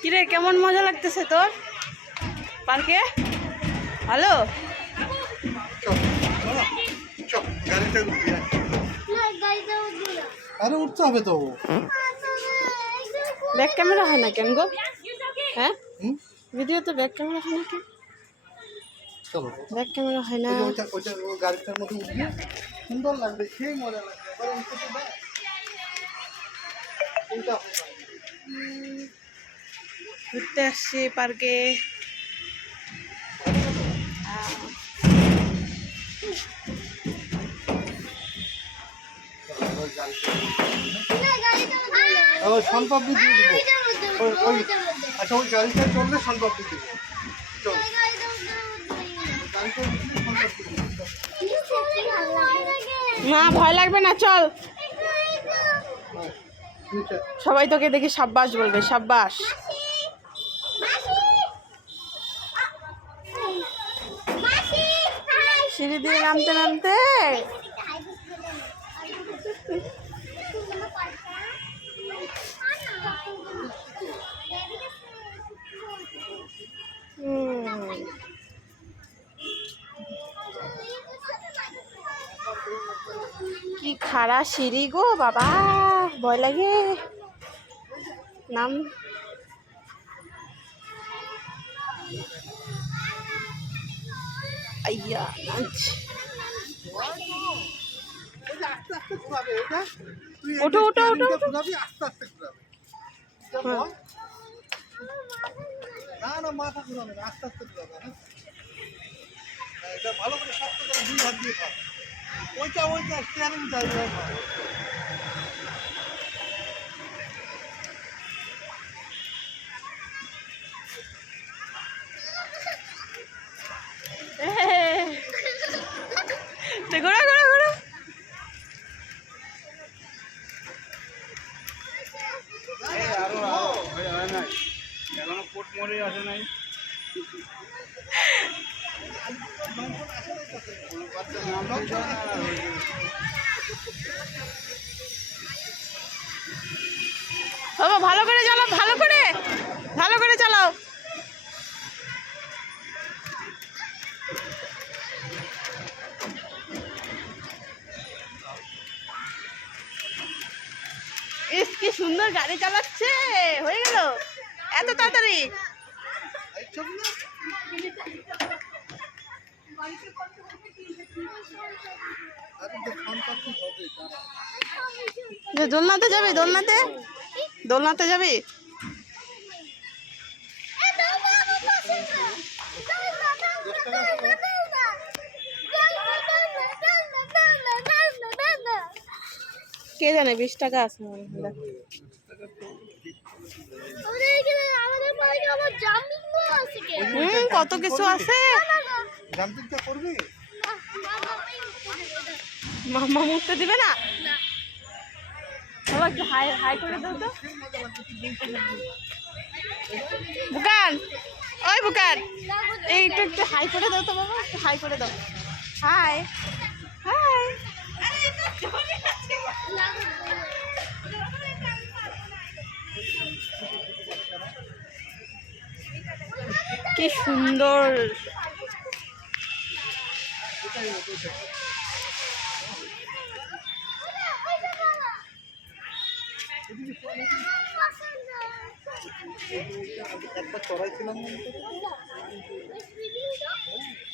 কিরে কেমন মজা লাগতেছে তোর পার্কে? ভালো। আরে উঠতে হবে তো। ব্যাক ক্যামেরা হয় না কেন গো? হ্যাঁ ভিডিওতে ব্যাক ক্যামেরা হয় না কেন? চলো ব্যাক ক্যামেরা হয় না। ওইটা গাড়িটার মধ্যে উঠবে, সুন্দর লাগবে, সেই মজা লাগবে। ঘুরতে আসছি পার্কে। সনপাপড়ি দিয়ে দিব। আচ্ছা ওই গাড়িটা চললে সনপাপড়ি দিব। চল না ভয় লাগবে না, চল। সবাই তোকে দেখি সাব্বাস বলবে, সাব্বাস। সিঁড়ি দিয়ে নামতে নামতে কি খাড়া সিঁড়ি গো বাবা, ভয় লাগে। নাম আইয়া নাচছি। ওঠো ওঠো ওঠো আস্তে আস্তে না মাথা ঘুরাবে না, আস্তে আস্তে ঘুরাবে। এটা ভালো করে শক্ত করে দুই হাত দিয়ে খাও। ওইটা স্টিয়ারিং চাইবে। ঘোরা ঘোরা ঘোরা। ভালো করে চালাও, ভালো করে চালাও। ইস কি সুন্দর গাড়ি চালাচ্ছে, হয়ে গেল এত তাড়াতাড়ি। দোলনাতে যাবি? দোলনাতে যাবি? কে জানে, 20 টাকা আছে মনে হয়। কত কিছু আছে। মামা মুখতে দিবে না। বাবা একটু হাই হাই করে দাও তো। বুকান, ওই বুকান, একটু একটু হাই করে দাও তো বাবা, একটু হাই করে দাও। High high. কি সুন্দর। একবার চড়াইছিলাম।